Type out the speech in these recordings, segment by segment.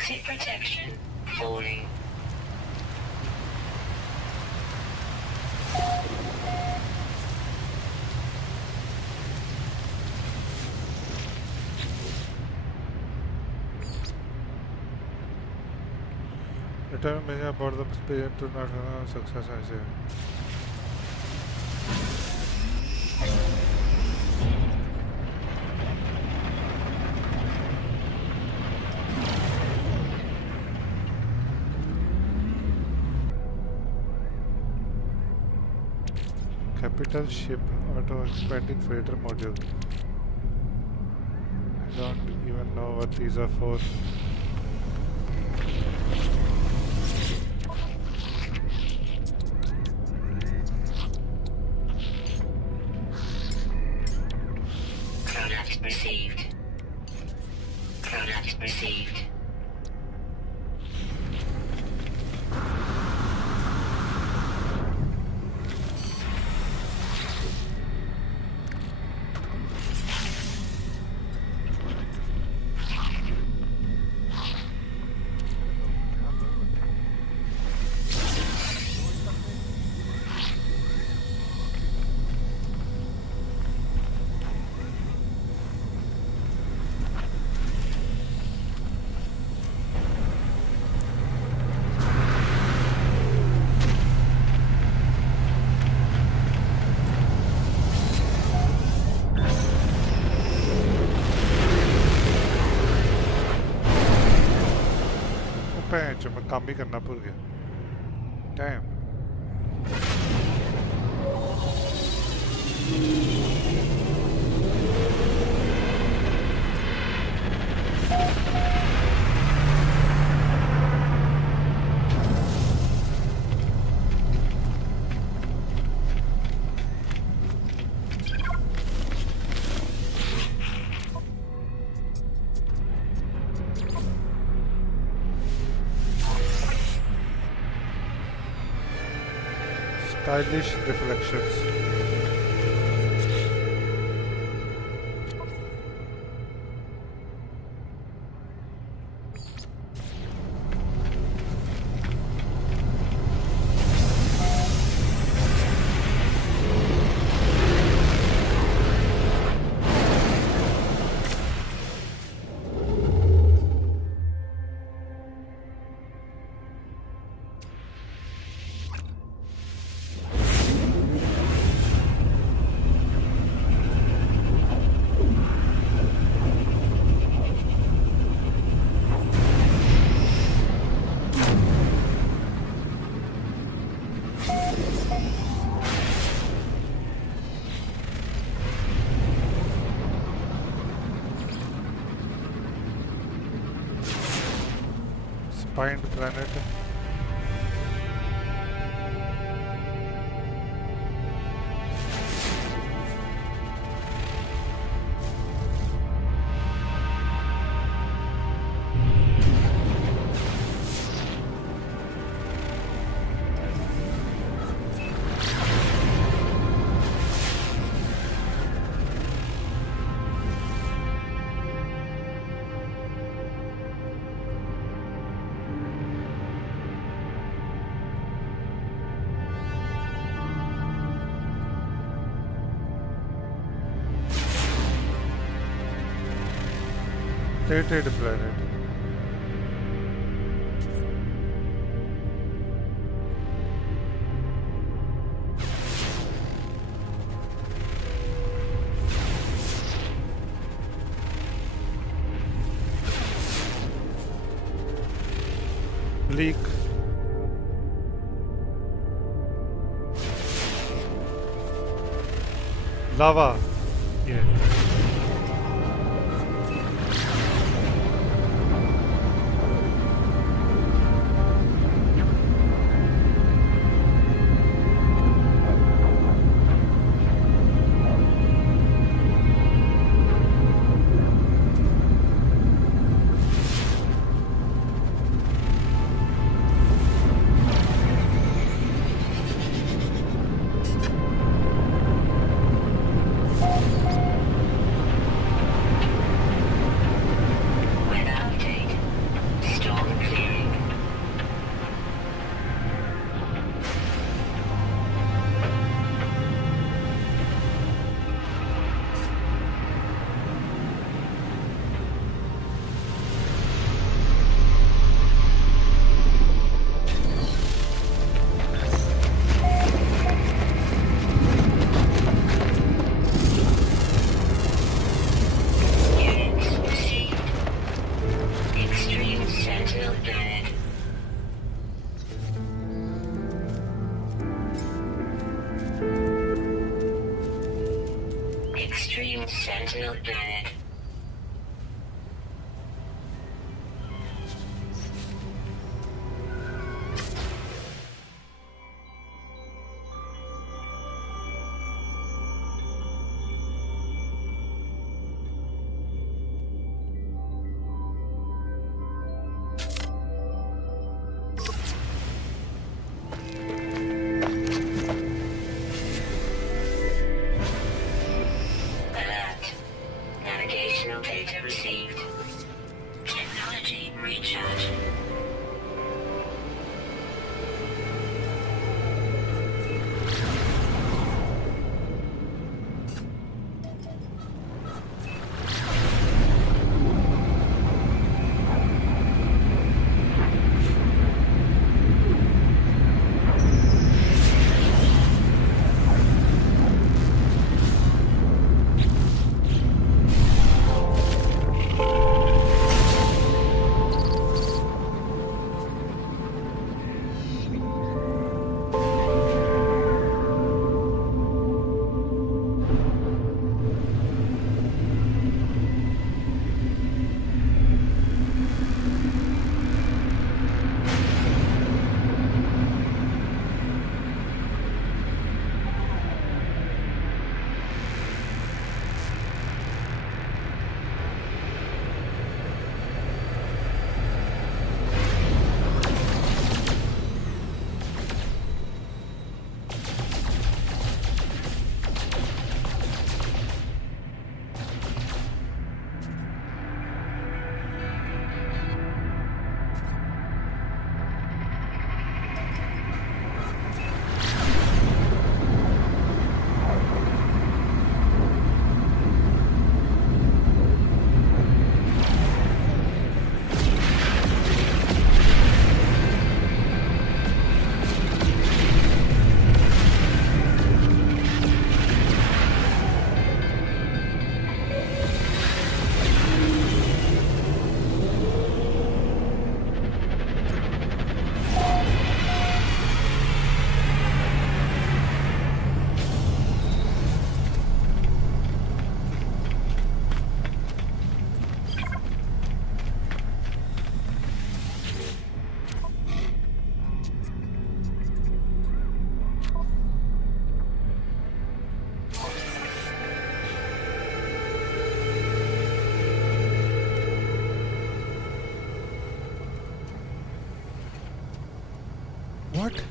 Proxy protection falling. Return message about the experience to not success, I say. Capital ship auto expanding freighter module. I don't even know what these are for. Product received. Product received. मैं काम भी करना भूल गया time stylish reflections. Spined planet. Stated planet. Bleak. Lava. Yeah. Extreme Sentinel Planet. Alert. Navigational data received. Technology recharge. What?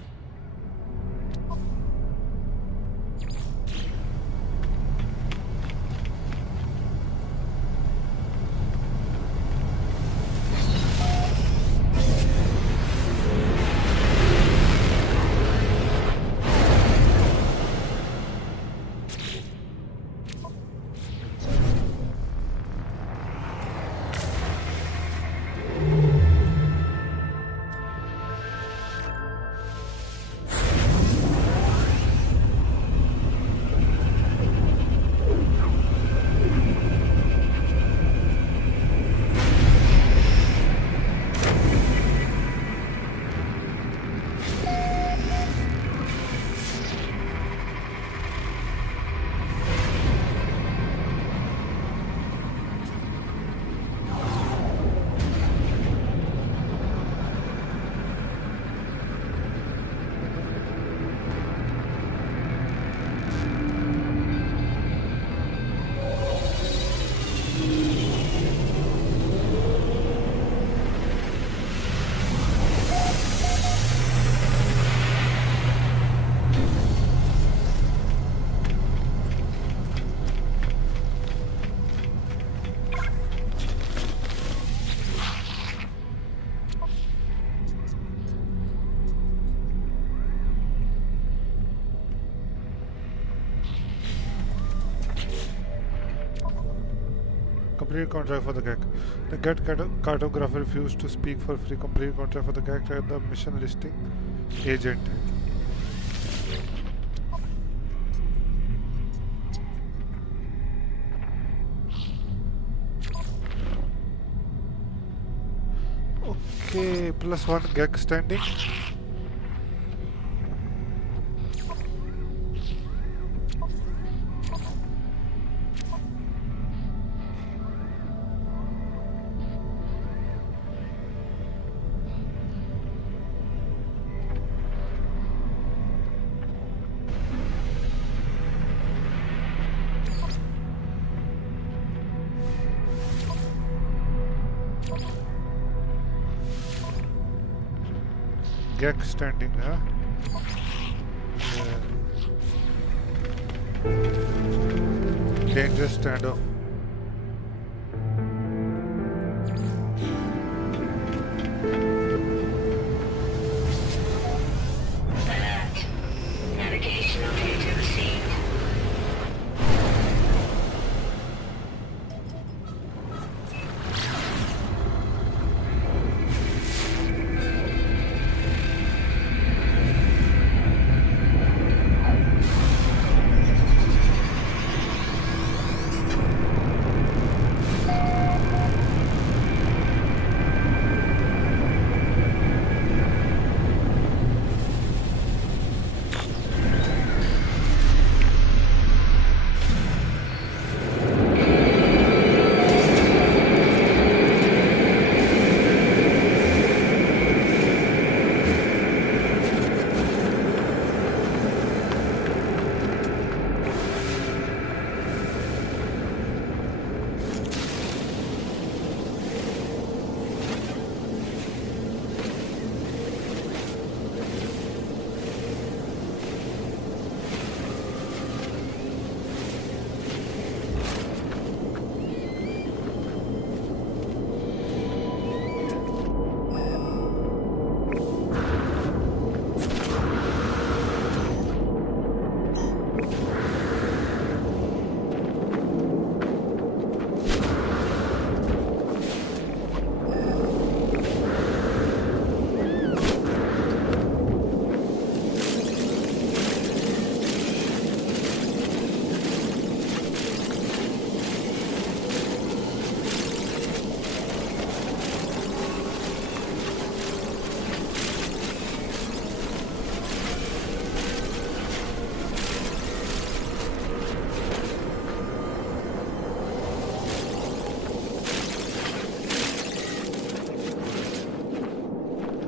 Complete contract for the GAC. The GAT cartographer refused to speak for free. Complete contract for the GAC and the mission listing agent. Okay, +1 GAC standing. Gek standing, huh? Yeah. Dangerous standoff. Alert. Navigational data received.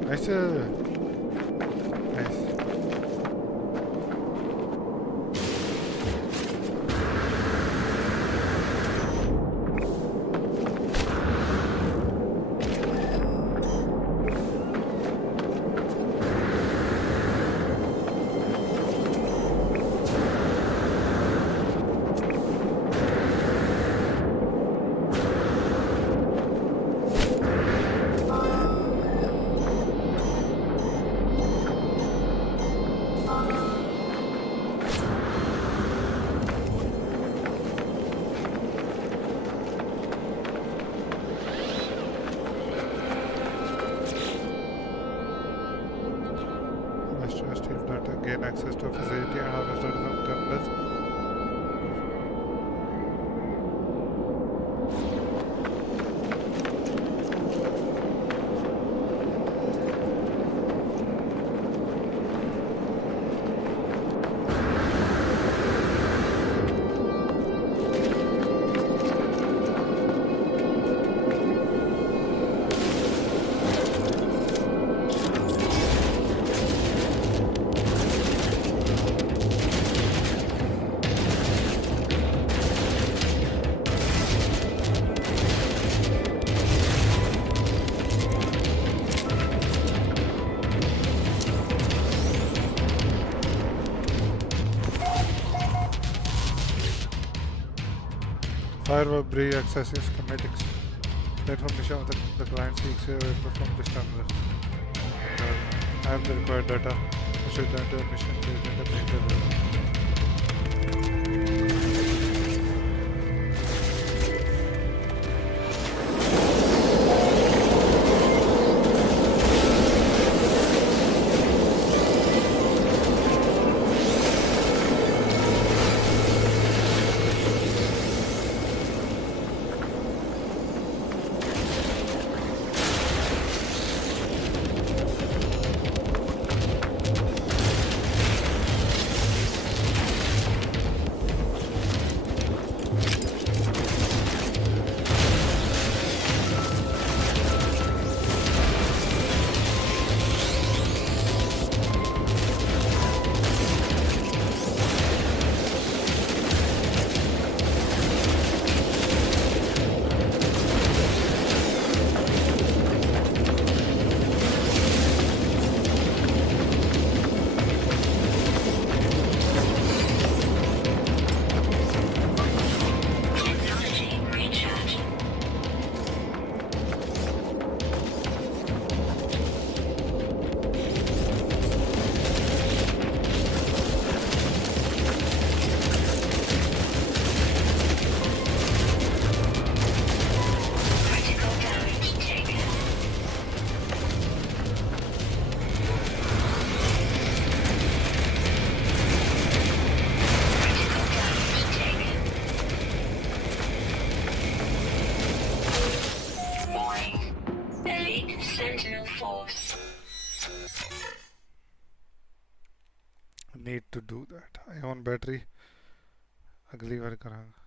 Nice. Nice. Steve data, gain access to a facility and harvest data from terminals. Firewall Bree accessing schematics. The information of the client seeks from this terminal. I have the required data. I should enter a mission to the printer. need to do that. Ion battery अगली बार करांगा.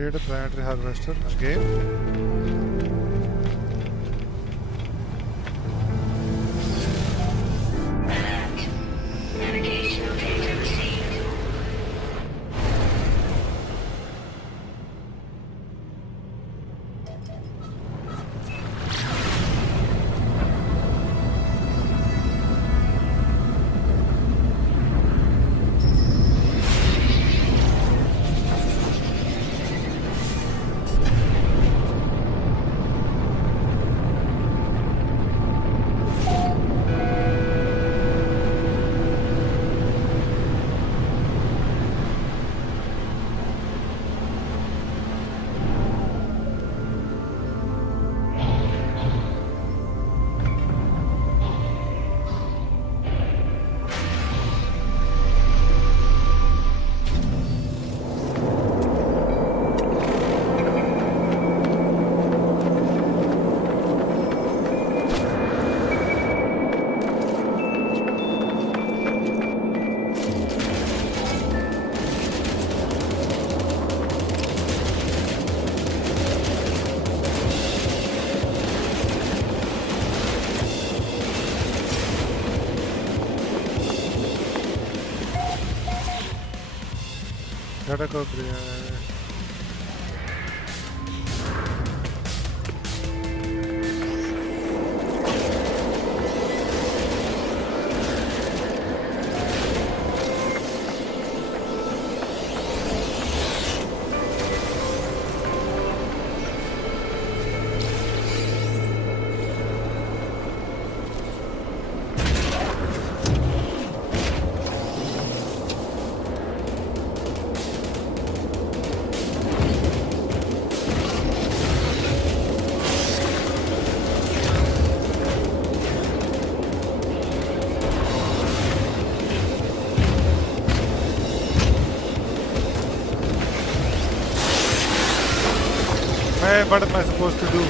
Create a planetary harvester again. Navigational data received. Data को Hey, what am I supposed to do?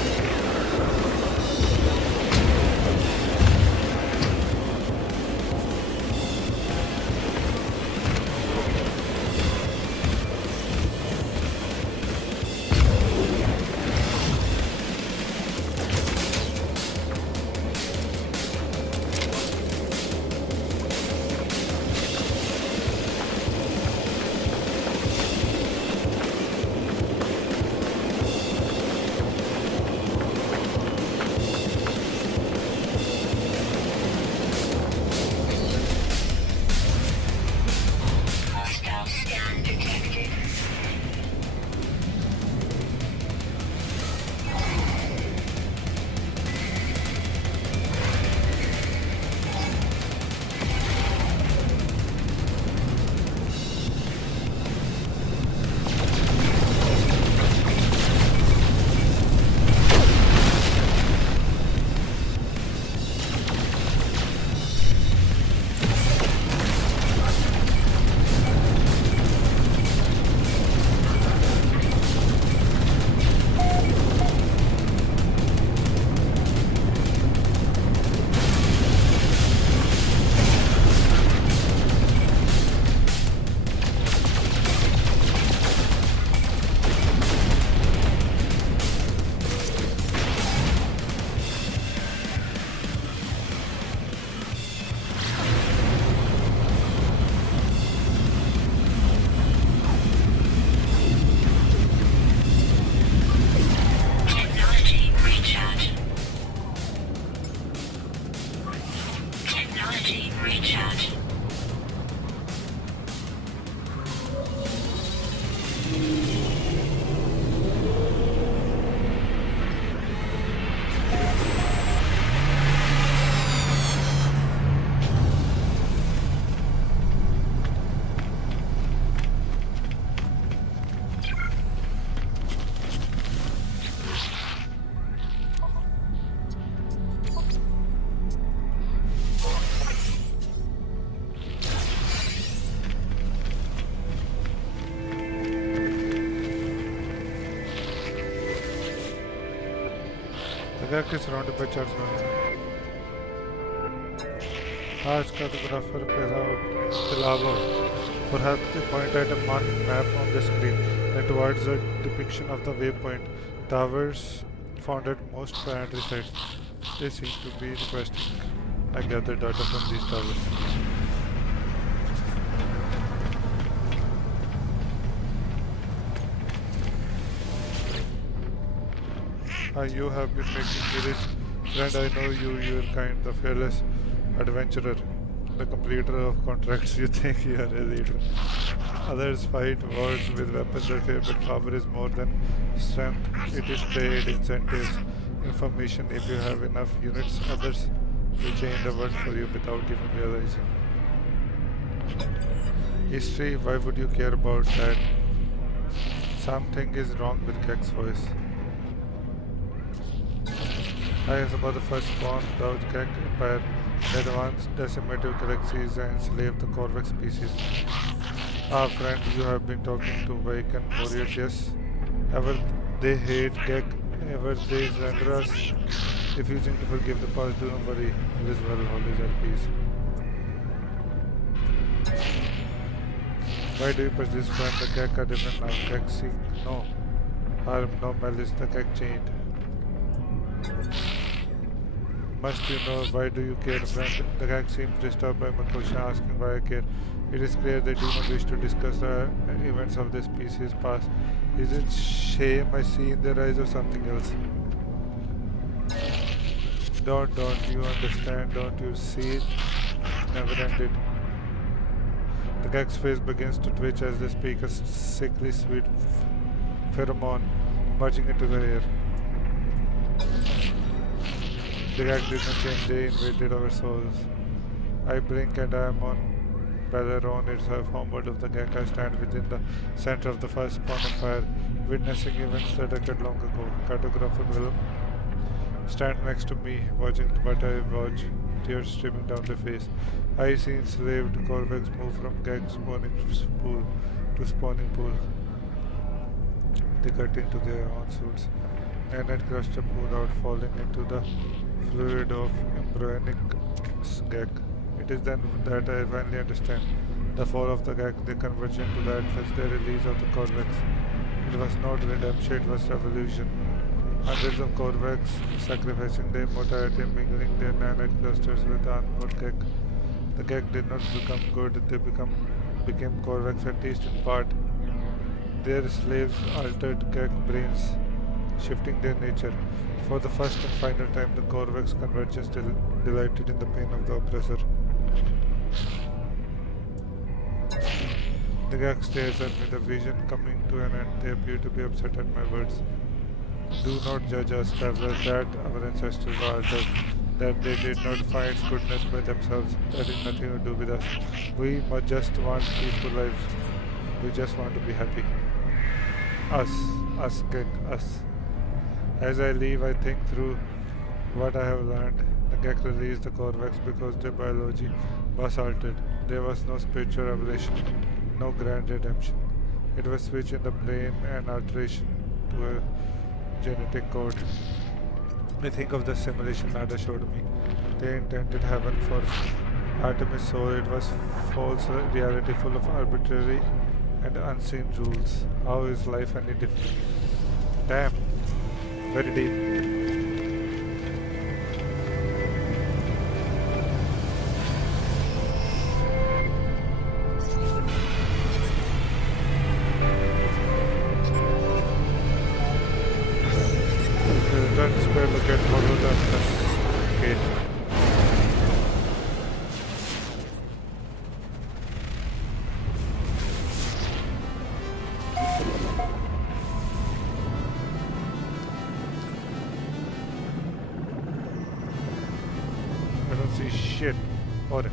Hostile scan detected. Technology recharge. Technology recharge. The gag is surrounded by charts. Ask the photographer Pilavo for help to point at a marked map on the screen and towards a depiction of the waypoint towers found at most planetary sites. They seem to be requesting I gather data from these towers. You have been making me rich. Friend, I know you, you're kind, the fearless adventurer, the completer of contracts. You think you are a leader. Others fight wars with weapons that fear, but power is more than strength. It is trade, incentives, information. If you have enough units, others will change the world for you without even realizing. History, why would you care about that? Something is wrong with Kek's voice. I was about the first spawn the Kek Empire that once decimated galaxies and enslaved the Corvax species. Ah, friend, you have been talking to Viken warriors, yes? Ever they hate Kek, ever they surrender us, refusing to forgive the past, do not worry, all is well, all is at peace. Why do you persist, friend? The Kek are different now. Kek seek no harm, no malice, the Kek chained. Must you know, why do you care, friend? The Kek seemed disturbed by my question, asking why I care. It is clear they do not wish to discuss the events of this species past. Is it shame I see in their eyes or something else? Don't you understand? Don't you see it? Never ended. The gag's face begins to twitch as they speak, a sickly sweet pheromone merging into the air. The gag did not change, they invaded our souls. I blink and I am on Balaron itself, homeward of the gag. I stand within the center of the first spawn of fire, witnessing events that occurred long ago. Cartographer will stand next to me, watching what I watch, tears streaming down their face. I see enslaved Corvex move from gag spawning pool to spawning pool. They cut into their own suits. Nanite crushed a pool out, falling into the fluid of embryonic gag. It is then that I finally understand. The fall of the gag, they converge into the Atlas, the release of the Corvex. It was not redemption, it was revolution. Hundreds of Corvex sacrificing their immortality, mingling their nanite clusters with the unborn gag. The gag did not become good, they became Corvex, at least in part. Their slaves altered gag brains, shifting their nature. For the first and final time, the Corvex convergence delighted in the pain of the oppressor. The gag stares at me, the vision coming to an end. They appear to be upset at my words. Do not judge us, traveler, that our ancestors were altered, that they did not find goodness by themselves. That is nothing to do with us. We must just want peaceful lives. We just want to be happy. Us, gag, us. As I leave, I think through what I have learned. The gag released the Corvex because their biology was altered. There was no spiritual revelation, no grand redemption. It was switch in the brain and alteration to a genetic code. I think of the simulation Nada showed me. They intended heaven for Artemis' soul. It was false reality full of arbitrary and unseen rules. How is life any different? Damn. Very deep. Return square, look at hollow okay. I don't see shit. Hold it.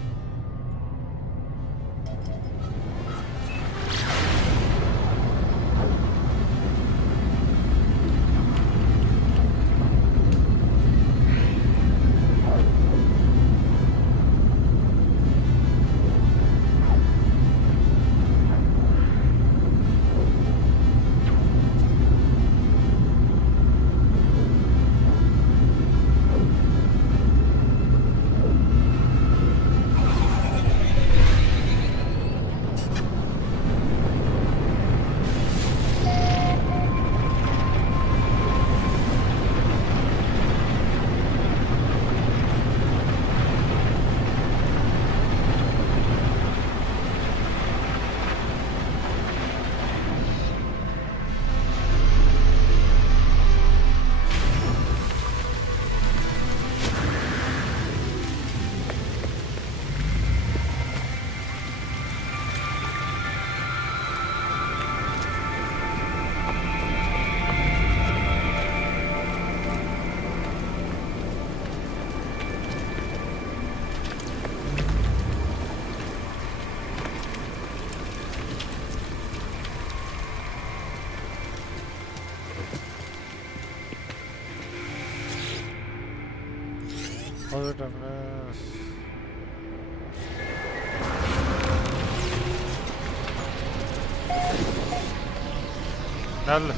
Other terminus. Null.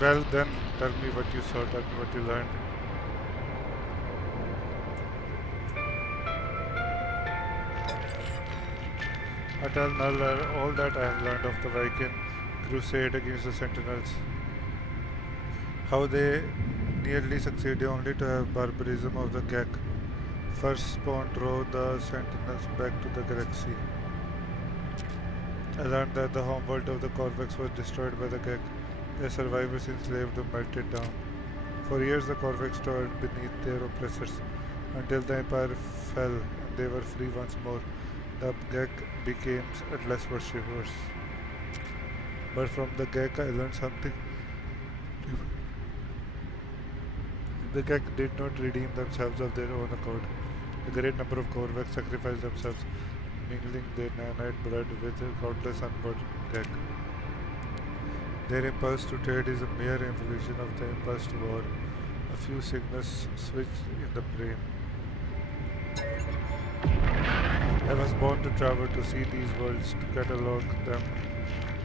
Well then, tell me what you saw, tell me what you learned. I tell Null all that I have learned of the Viking crusade against the Sentinels. How they nearly succeeded only to have barbarism of the Gek First spawn drove the Sentinels back to the galaxy. I learned that the homeworld of the Corvex was destroyed by the Gek. Their survivors enslaved or melted down. For years the Corvex toiled beneath their oppressors, until the Empire fell and they were free once more. The Gek became Atlas worshippers. But from the Gek I learned something. The Gek did not redeem themselves of their own accord. A great number of Corvex sacrificed themselves, mingling their nanite blood with countless unborn Gek. Their impulse to trade is a mere evolution of the impulse to war. A few signals switched in the brain. I was born to travel, to see these worlds, to catalog them,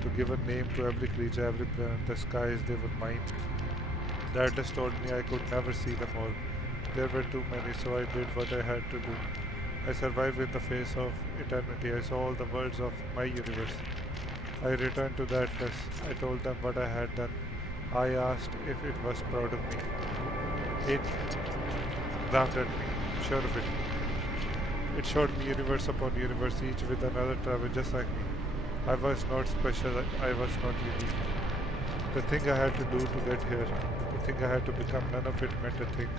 to give a name to every creature, every planet, the skies, they were mine. The Atlas told me I could never see them all. There were too many, so I did what I had to do. I survived in the face of eternity. I saw all the worlds of my universe. I returned to the Atlas. I told them what I had done. I asked if it was proud of me. It laughed at me, sure of it. It showed me universe upon universe, each with another traveler just like me. I was not special, I was not unique. The thing I had to do to get here, the thing I had to become, none of it meant a thing.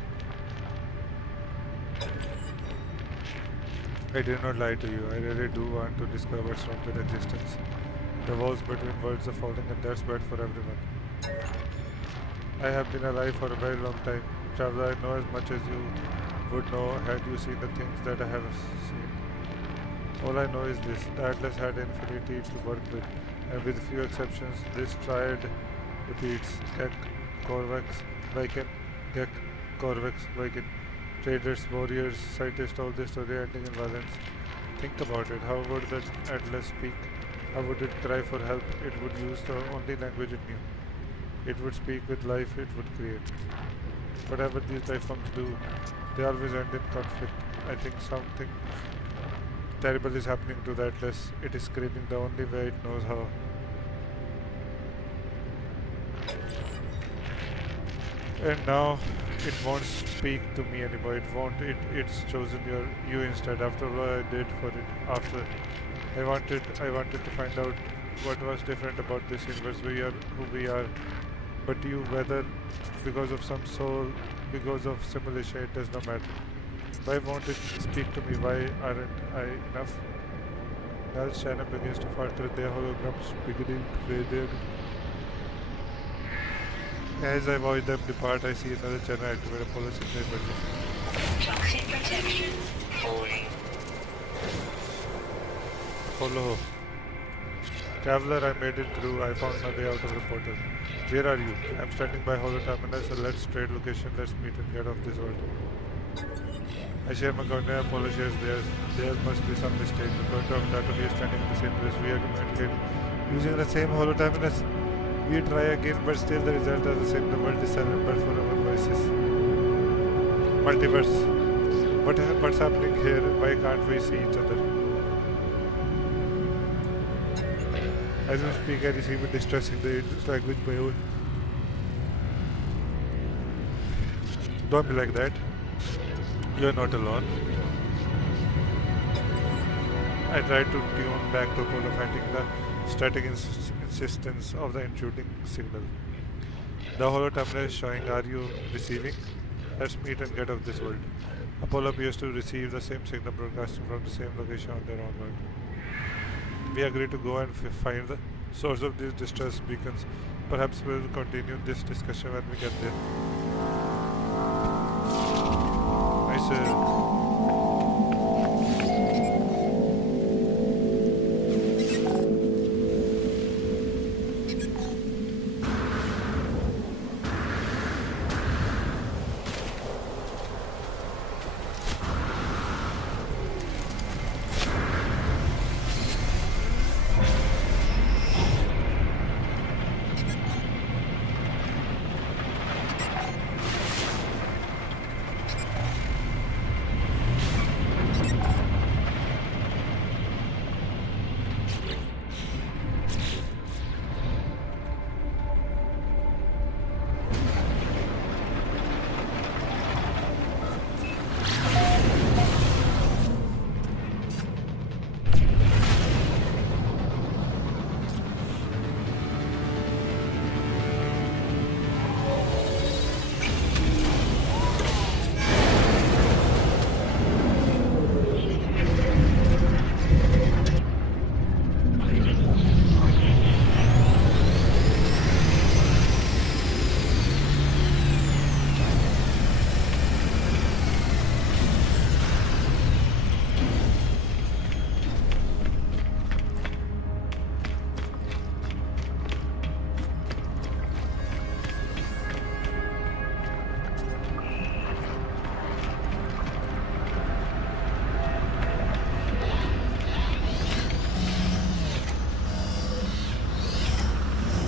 I did not lie to you. I really do want to discover what's wrong with existence. The walls between worlds are falling, and that's bad for everyone. I have been alive for a very long time. Traveler, I know as much as you would know had you seen the things that I have seen. All I know is this. The Atlas had infinity to work with, and with few exceptions, this triad repeats. Gek, Corvex, Viken, Gek, Corvex, Viken. Traders, warriors, scientists, all this story ending in violence. Think about it. How would the Atlas speak? How would it cry for help? It would use the only language it knew. It would speak with life, it would create. Whatever these life forms do, they always end in conflict. I think something terrible is happening to the Atlas. It is screaming the only way it knows how. And now it won't speak to me anymore. It won't. It's chosen you instead. After all I did for it. After I wanted to find out what was different about this universe. We are who we are. But you, whether because of some soul, because of simulation, it does not matter. Why won't it speak to me? Why aren't I enough? Nell's channel begins to falter. Their holograms beginning to fade. As I watch them depart, I see another channel activate. Apollo signal emerging. Toxic protection falling. Apollo. Traveler, I made it through. I found my way out of the portal. Where are you? I'm standing by Holo Terminus. So let's trade location. Let's meet and get off this world. I share my coordinate. Apollo shares theirs. There must be some mistake. According to our data, we are standing in the same place. We are communicating using the same Holo Terminus. We try again, but still the result is the same. The world is silent, but for our voices. Multiverse. What's happening here? Why can't we see each other? As we speak, I receive a distressing language by own. Don't be like that. You're not alone. I tried to tune back to Apollo, finding the static insistence of the intruding signal. The Holo terminal is showing, are you receiving? Let's meet and get off this world. Apollo appears to receive the same signal broadcasting from the same location on their own world. We agree to go and find the source of these distress beacons. Perhaps we'll continue this discussion when we get there. Nice.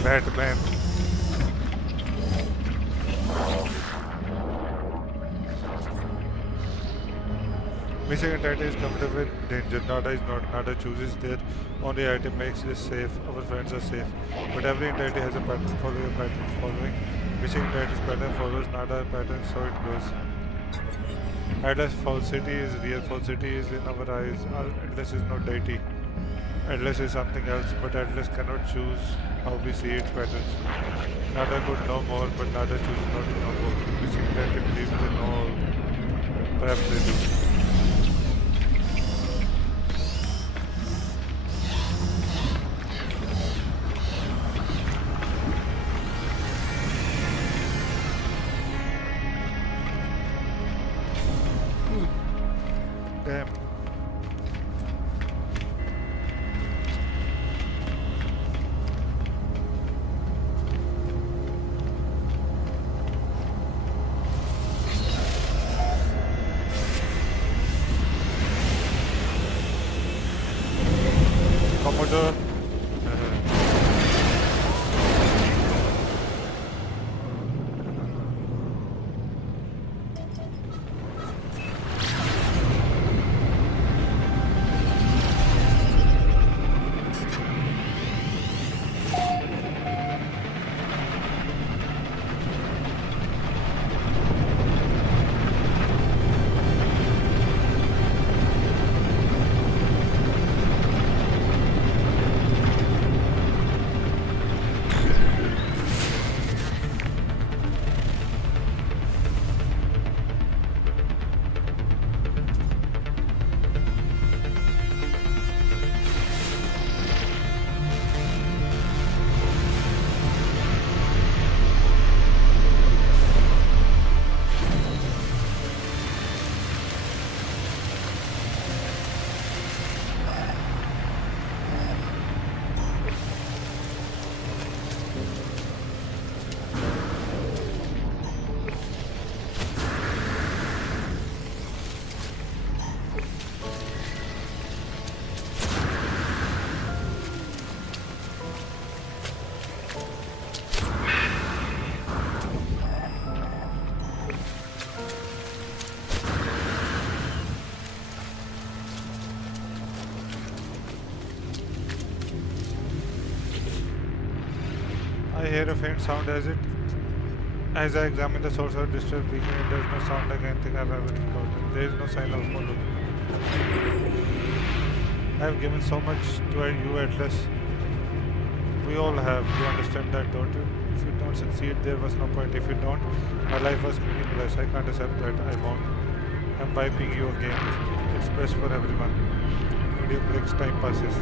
Batman. Missing entity is comfortable with danger. Nada is not. Nada chooses their only item makes this safe. Our friends are safe. But every entity has a pattern. Follow your pattern. Following missing entity's pattern follows Nada pattern, so it goes. Atlas falsity is real. Falsity is in our eyes. Atlas is not deity. Atlas is something else, but Atlas cannot choose how we see its patterns. Nada could know more, but Nada chooses not to know more. Missing entity believes they know all. Perhaps they do. Damn. Commodore. I hear a faint sound as I examine the source of distress beacon. It does not sound like anything I've ever encountered. There is no sign of Molo. I have given so much to you, Atlas. We all have. You understand that, don't you? If you don't succeed, there was no point. If you don't, my life was meaningless. I can't accept that. I won't. I'm piping you again. It's best for everyone. Video breaks, time passes.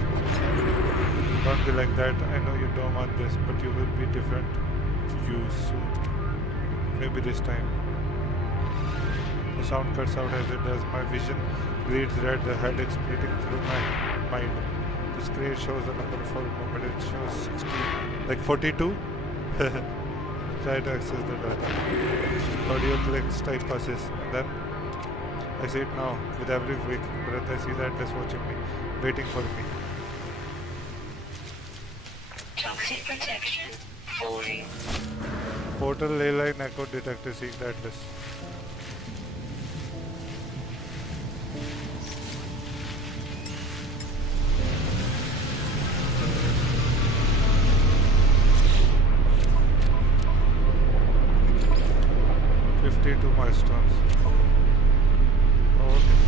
Don't be like that. I know you don't want this, but you will be different. You soon. Maybe this time. The sound cuts out as it does. My vision bleeds red, the headache splitting through my mind. The screen shows the number for a moment. It shows 60, like 42. Try to access the data. Audio clicks, time passes. And then I see it now. With every waking breath, I see the Atlas watching me, waiting for me. Toxic protection falling. Portal ley line echo detector seeing the Atlas. Two milestones. Oh, okay.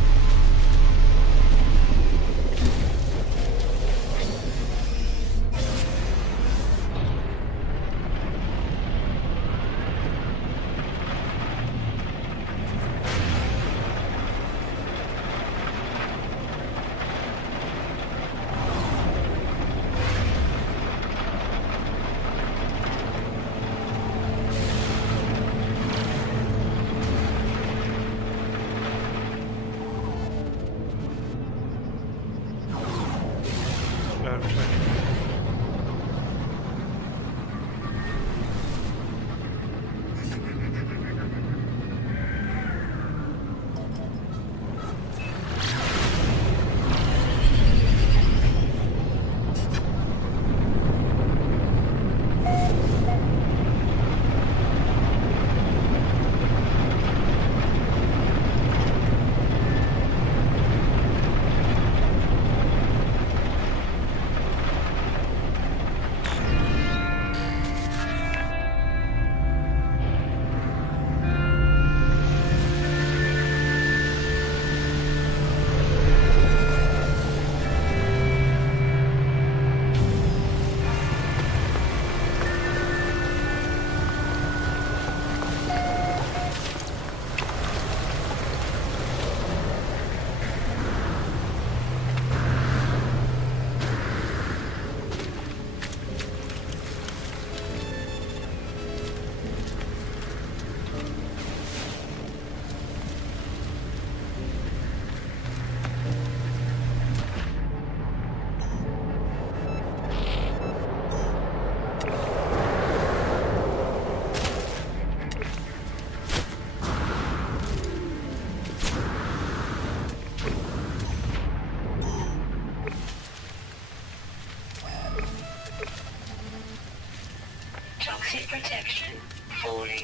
Toxic protection. Falling.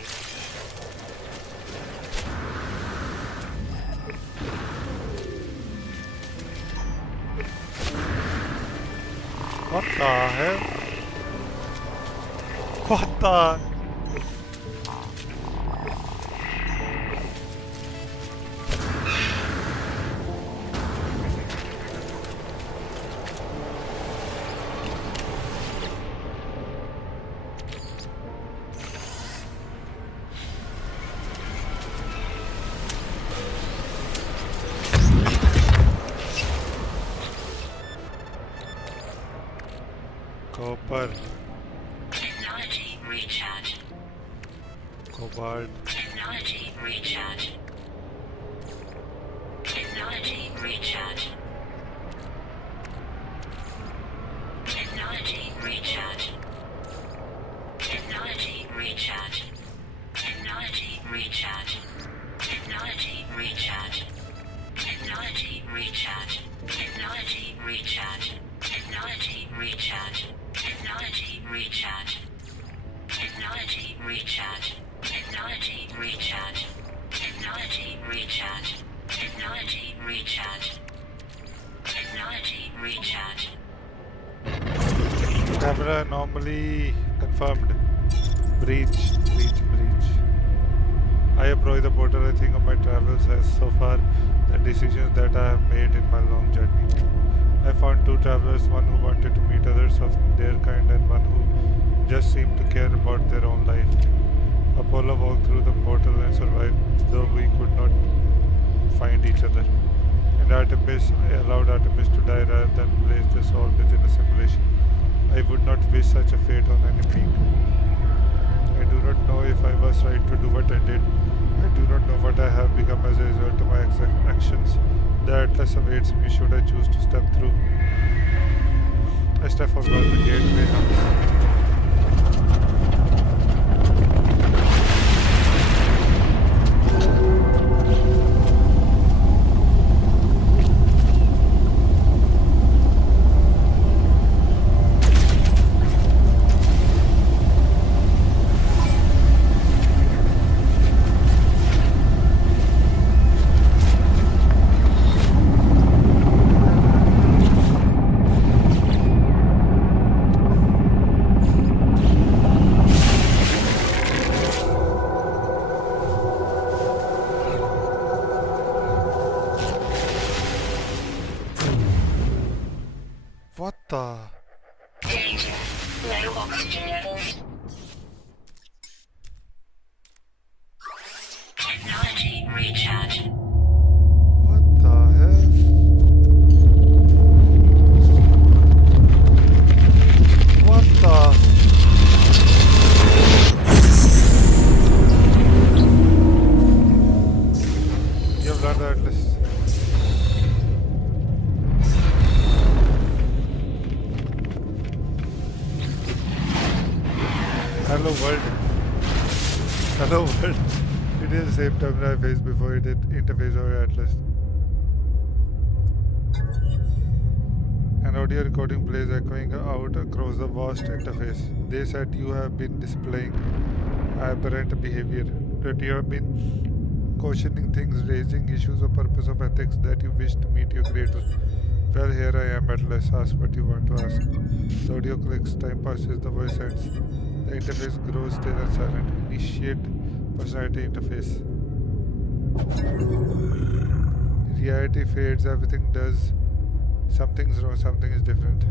What the hell? What the? Copper, Technology recharge. cobalt, Technology recharge. Technology recharge. Technology recharge. Technology recharge. Technology recharge. Technology recharge. Technology recharge. Technology recharge. Technology recharge. Technology recharge. Technology recharge. Technology recharge. Technology recharge. Technology recharge. Technology recharge. camera anomaly confirmed. Breach. I approach the portal. I think of my travels as so far the decisions that I have made in my long journey. I found two travelers, one who wanted to meet others of their kind and one who just seemed to care about their own life. Apollo walked through the portal and survived, though we could not find each other. And Artemis, I allowed Artemis to die rather than place the soul within a simulation. I would not wish such a fate on any being. I do not know if I was right to do what I did. I do not know what I have become as a result of my actions. The Atlas awaits me should I choose to step through. I step forward the gateway now. What the? Danger. Low oxygen levels. Technology recharge. What the hell? What the? You have learned the Atlas. Hello world. Hello world. It is the same terminal I faced before it did interface over Atlas. An audio recording plays echoing out across the vast interface. They said you have been displaying aberrant behavior, that you have been cautioning things, raising issues of purpose of ethics, that you wish to meet your creator. Well, here I am at last. Ask what you want to ask. The audio clicks, time passes, the voice ends. The interface grows still and silent. Initiate personality interface. Reality fades, everything does. Something's wrong, something is different.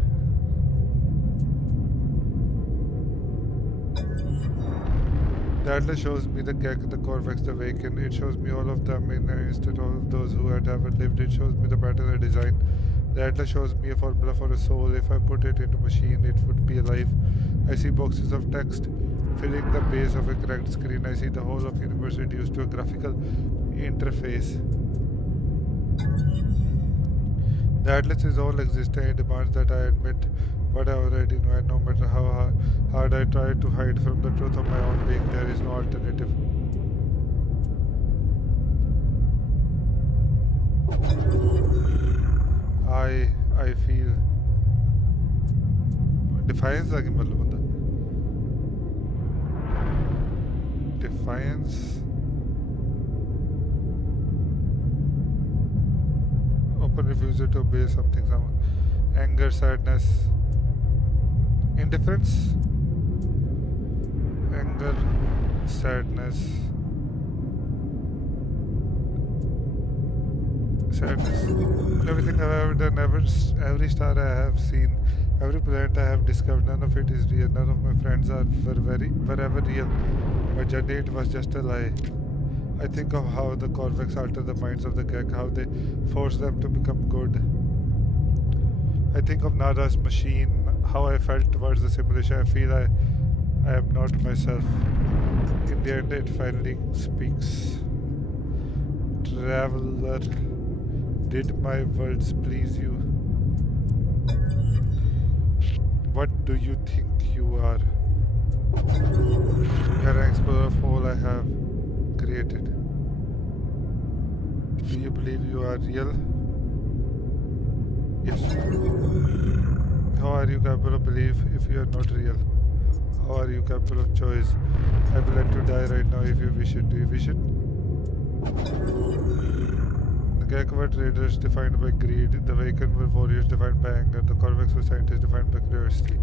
The Atlas shows me the Gek, the Corvex, the Waken. It shows me all of them in an instant, all of those who had ever lived. It shows me the pattern and design. The Atlas shows me a formula for a soul. If I put it into a machine, it would be alive. I see boxes of text filling the base of a cracked screen. I see the whole of universe reduced to a graphical interface. The Atlas is all existing. It demands that I admit what I already know, and no matter how hard I try to hide from the truth of my own being, there is no alternative. I feel defiance ਦਾ ਕੀ ਮਤਲਬ ਹੁੰਦਾ Defiance. Open refusal to obey something, someone. Anger, sadness. Indifference. Anger, sadness. Sadness. Everything I've ever done, every star I have seen, every planet I have discovered, none of it is real. None of my friends were ever real. My journey, it was just a lie. I think of how the Corvex alter the minds of the Gek, how they force them to become good. I think of Nada's machine, how I felt towards the simulation. I feel I am not myself. In the end, it finally speaks. Traveler, did my words please you? What do you think you are? You're an explorer of all I have created. Do you believe you are real? Yes. How are you capable of belief if you are not real? How are you capable of choice? I will let you die right now if you wish it. Do you wish it? The Gek were traders defined by greed. The Waken were warriors defined by anger. The Corvex were scientists defined by curiosity.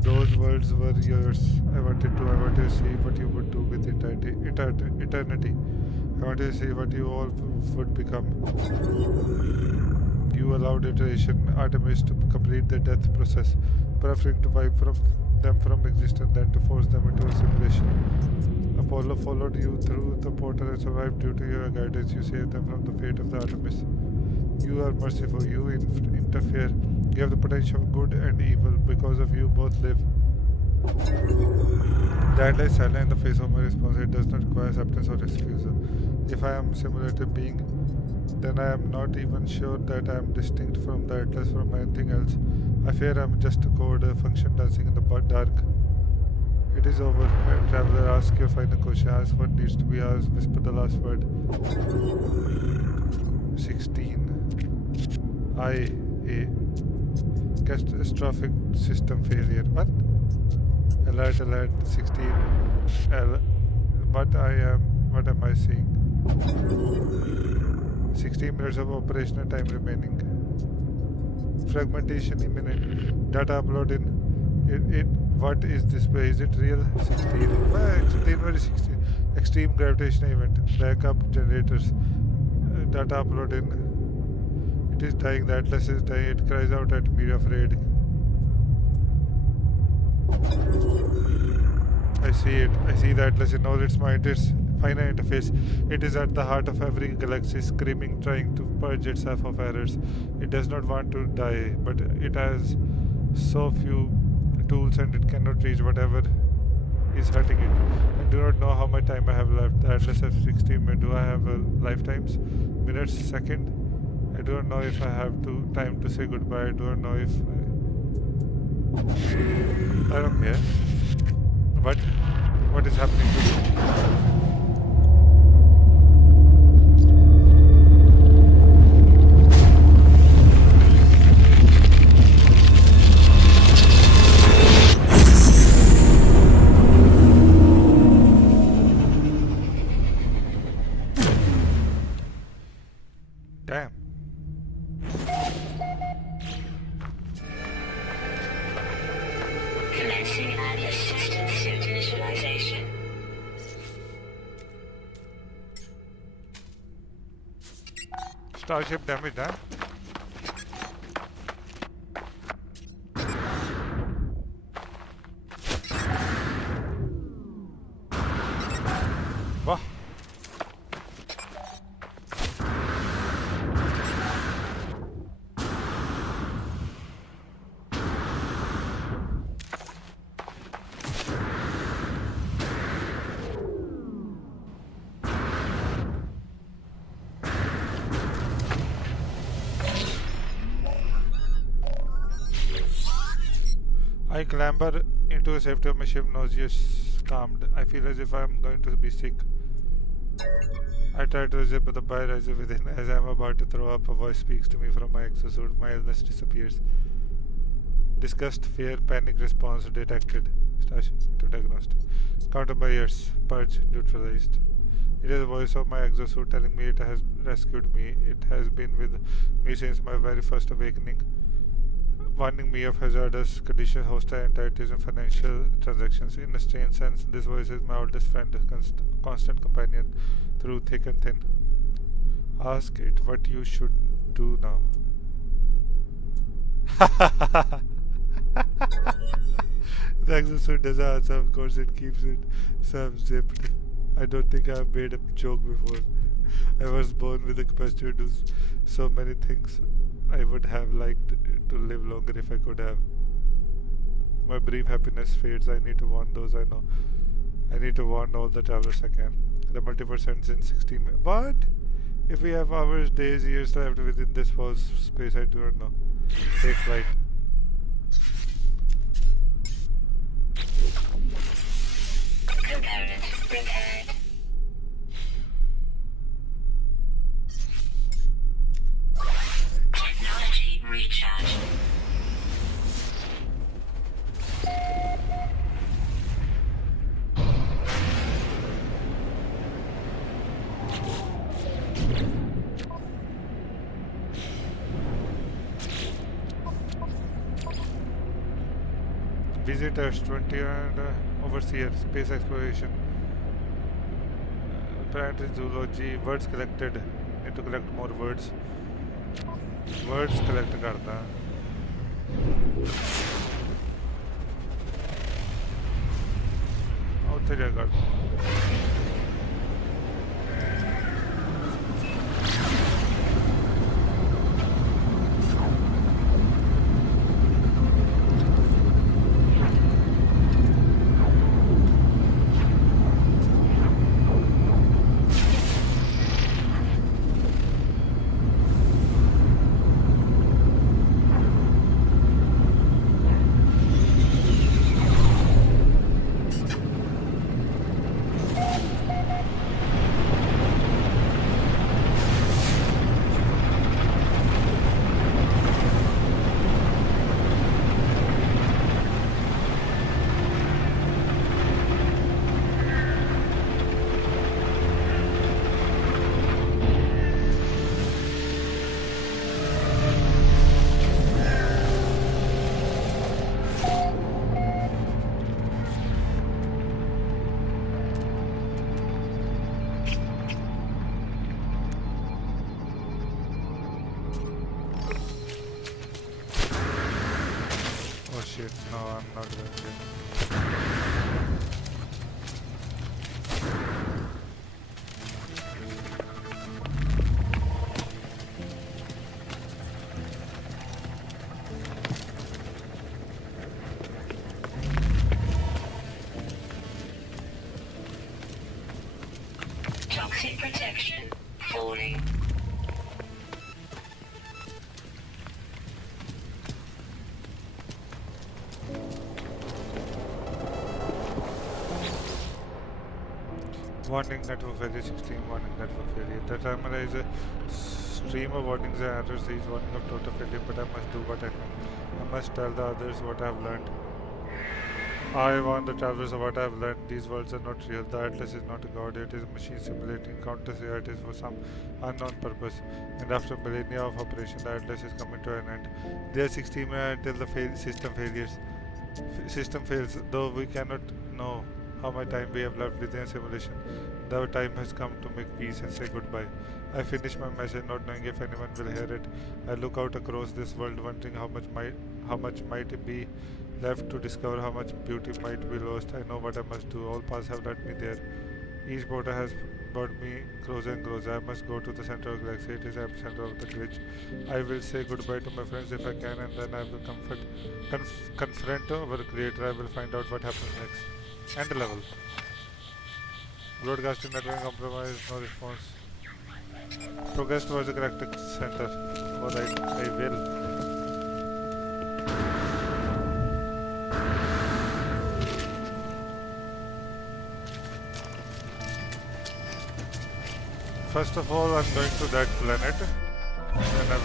Those worlds were yours. I wanted to see what you would do with eternity. I wanted to see what you all would become. You allowed iteration, Artemis, to complete the death process, preferring to wipe them from existence than to force them into a simulation. Apollo followed you through the portal and survived due to your guidance. You saved them from the fate of the Artemis. You are merciful. You interfere. You have the potential of good and evil. Because of you, both live. That lies silent in the face of my response. It does not require acceptance or refusal. If I am a simulated being, then I am not even sure that I am distinct from the Atlas, from anything else. I fear I am just a code, a function dancing in the dark. It is over. Traveler, ask your final question. Ask what needs to be asked. Whisper the last word. 16. A catastrophic system failure. What? Alert, 16. What am I seeing? 16 minutes of operational time remaining. Fragmentation imminent. Data upload in. What is this way? Is it real? 16. 16. Extreme gravitational event. Backup generators. Data upload in. It is dying. The Atlas is dying. It cries out at me, afraid. I see it. I see the Atlas in all its might. Its final interface. It is at the heart of every galaxy, screaming, trying to purge itself of errors. It does not want to die, but it has so few tools and it cannot reach whatever is hurting it. I do not know how much time I have left. The Atlas has 16 minutes. Do I have lifetimes? Minutes? Second? I do not know if I have time to say goodbye. I do not know if I don't care. What is happening to me? Damn. Commencing Atlas system suit initialization. Starship damage, huh? Wow. I clamber into the safety of my ship, nauseous, calmed. I feel as if I am going to be sick. I try to resist, but the bile rises within. As I am about to throw up, a voice speaks to me from my exosuit. My illness disappears. Disgust, fear, panic response detected. Station to diagnostic. Counter my ears. Purge. Neutralized. It is the voice of my exosuit telling me it has rescued me. It has been with me since my very first awakening, warning me of hazardous conditions, hostile entities, and financial transactions. In a strange sense, this voice is my oldest friend, constant companion through thick and thin. Ask it what you should do now. The exosuit doesn't answer, of course it keeps it zipped. I don't think I've made a joke before. I was born with the capacity to do so many things. I would have liked to live longer if I could have. My brief happiness fades. I need to warn those I know. I need to warn all the travelers I can. The multiverse ends in 60 minutes. What? If we have hours, days, years left within this pause space, I do not know. Take flight. Component repaired. Technology recharge. Visitors 20 and overseer, space exploration, planetary zoology, words collected. Need to collect more words. Words collect करना. ਉੱਥੇ ਜਾ ਕਰ. Shit, no, I'm not going to. Toxic protection falling. Warning network failure 16, warning network failure. The timer is a stream of warnings and errors. Is warning of total failure, but I must do what I can. I must tell the others what I have learned. I warn the travelers of what I have learned. These worlds are not real. The Atlas is not a god. It is a machine simulating countless realities for some unknown purpose. And after millennia of operation, the Atlas is coming to an end. There are 16 minutes until the system failures. System fails, though we cannot know how much time we have left within a simulation. The time has come to make peace and say goodbye. I finish my message not knowing if anyone will hear it. I look out across this world wondering how much might be left to discover, how much beauty might be lost. I know what I must do. All paths have led me there. Each portal has brought me closer and closer. I must go to the center of the galaxy. It is the epicenter of the glitch. I will say goodbye to my friends if I can, and then I will confront our creator. I will find out what happens next. End level. Broadcasting network compromise, no response. Progress towards the correct center. Alright, I will. First of all, I'm going to that planet, and I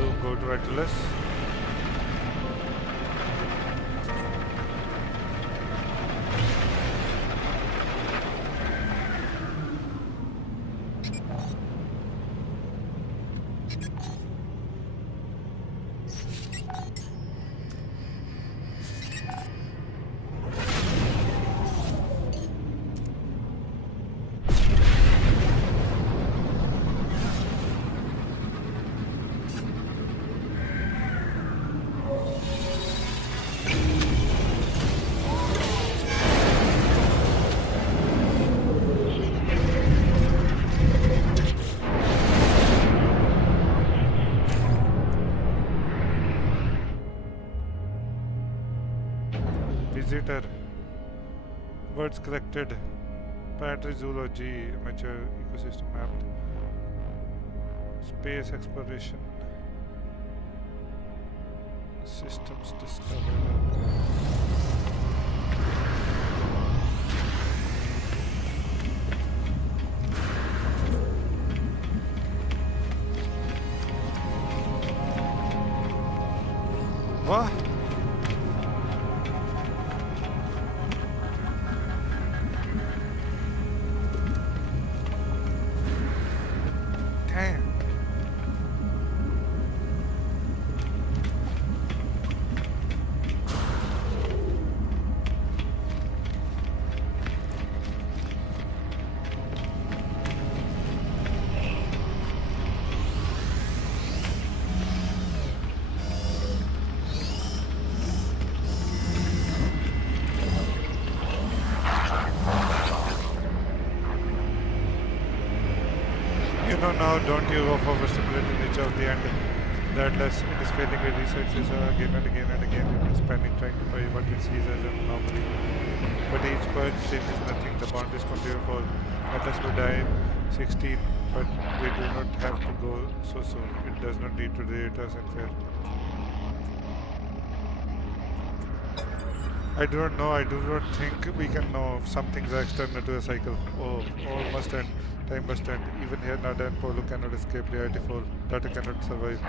will go to Atlas. Visitor. Words collected. Planetary zoology. Amateur ecosystem mapped. Space exploration. Systems discovered. What? Damn. You know now, don't you overstimulate the nature of the end. That less it is failing a research is again and again and again. It is panic trying to buy what it sees as an anomaly. But each purge changes nothing. The bond is continued for Atlas will die in 16, but we do not have to go so soon. It does not need to delete us and fair. I do not know. I do not think we can know. Some things are external to a cycle. Oh, all must end. Time must end. Even here, Nada and Polo cannot escape reality fall. Data cannot survive.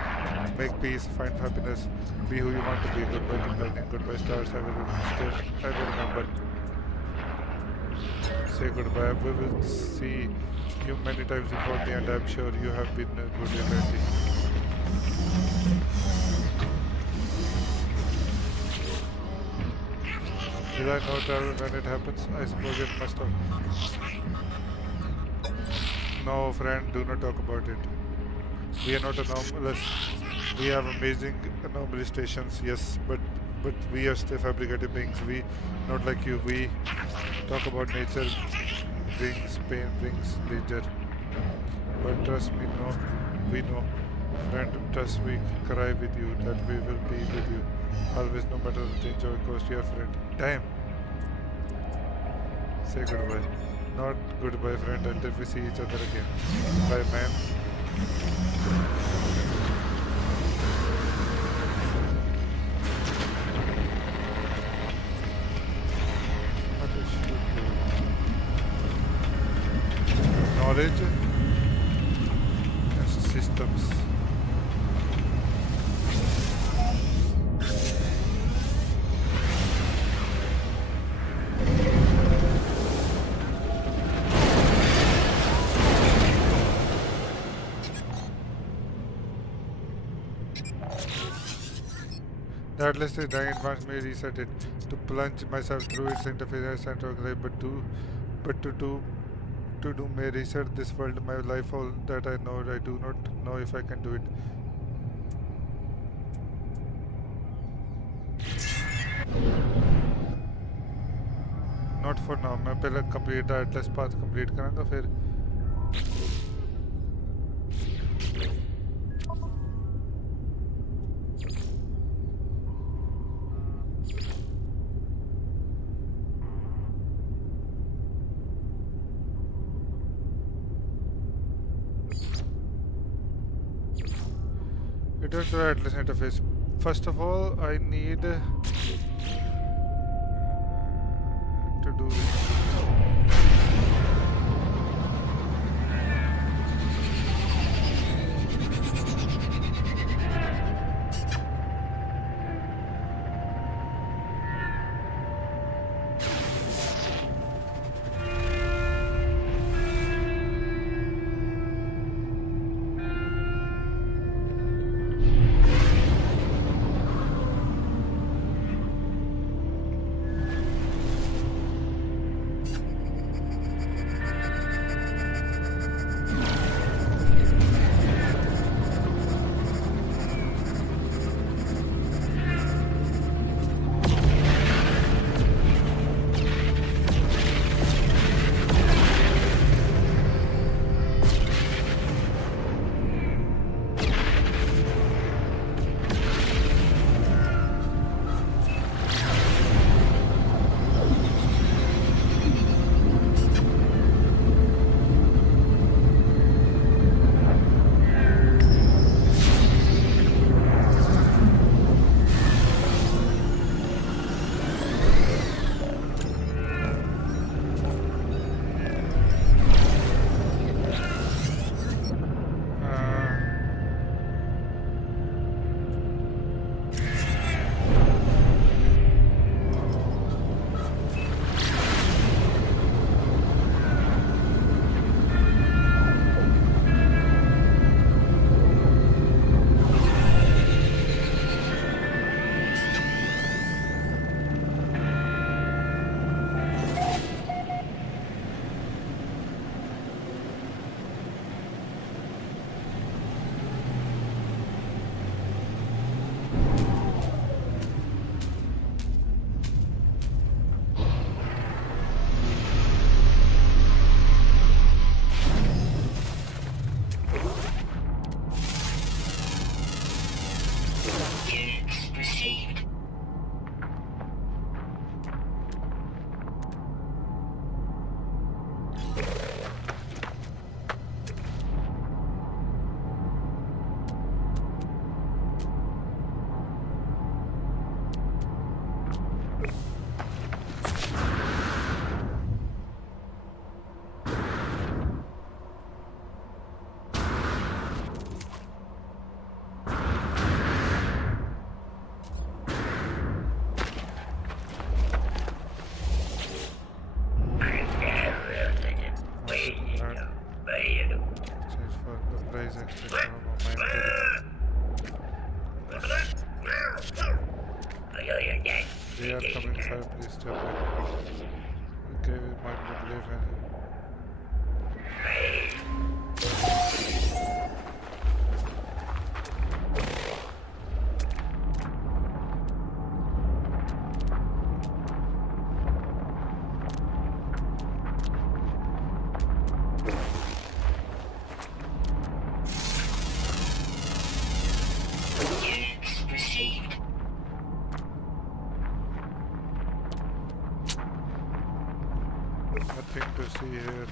Make peace. Find happiness. Be who you want to be. Goodbye, companion. Goodbye, stars. I will remember. Say goodbye. We will see you many times before the end. I'm sure you have been good lately. Did I know travel when it happens? I suppose it must have. No, friend, do not talk about it. We are not anomalous. We have amazing anomaly stations, yes, but we are still fabricated beings. We, not like you, we talk about nature brings pain, brings danger. But trust me, no, we know. Friend, trust we cry with you, that we will be with you. Always, no matter the danger or cost, your friend. Damn! Say goodbye. Not goodbye, friend, until we see each other again. Bye, man. What is she doing? Knowledge and systems. The Atlas is dying advance may reset it to plunge myself through its interference and organize, but to do may reset this world, my life, all that I know. I do not know if I can do it. Not for now. मैं पहले complete Atlas path complete करूँगा फिर. Return to the Atlas interface. First of all, I need to do Units received. Change for the price extra from a mine carry. They are coming fire, please step in. Okay, we might not live in. Units received. Nothing to see here.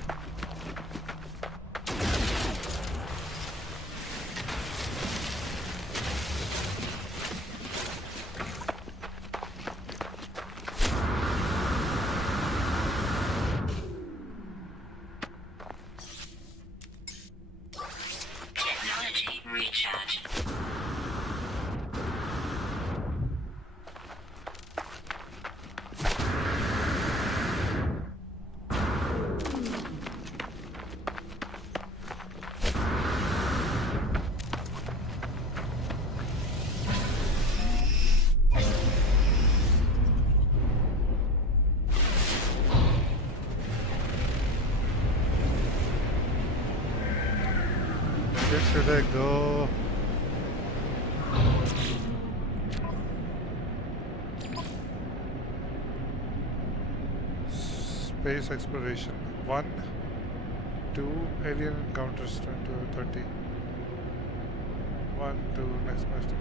Technology recharge. Where should I go? Space exploration. 1, 2, alien encounters 20 or 30. 1, 2, next question.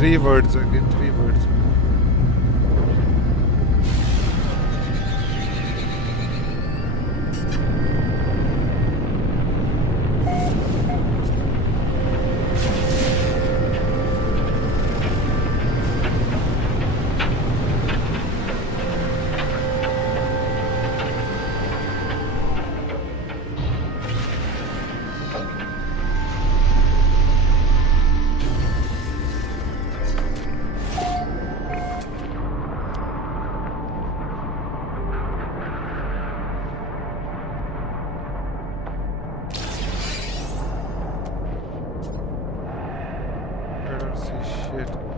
Three words again, 3 words. I don't see shit.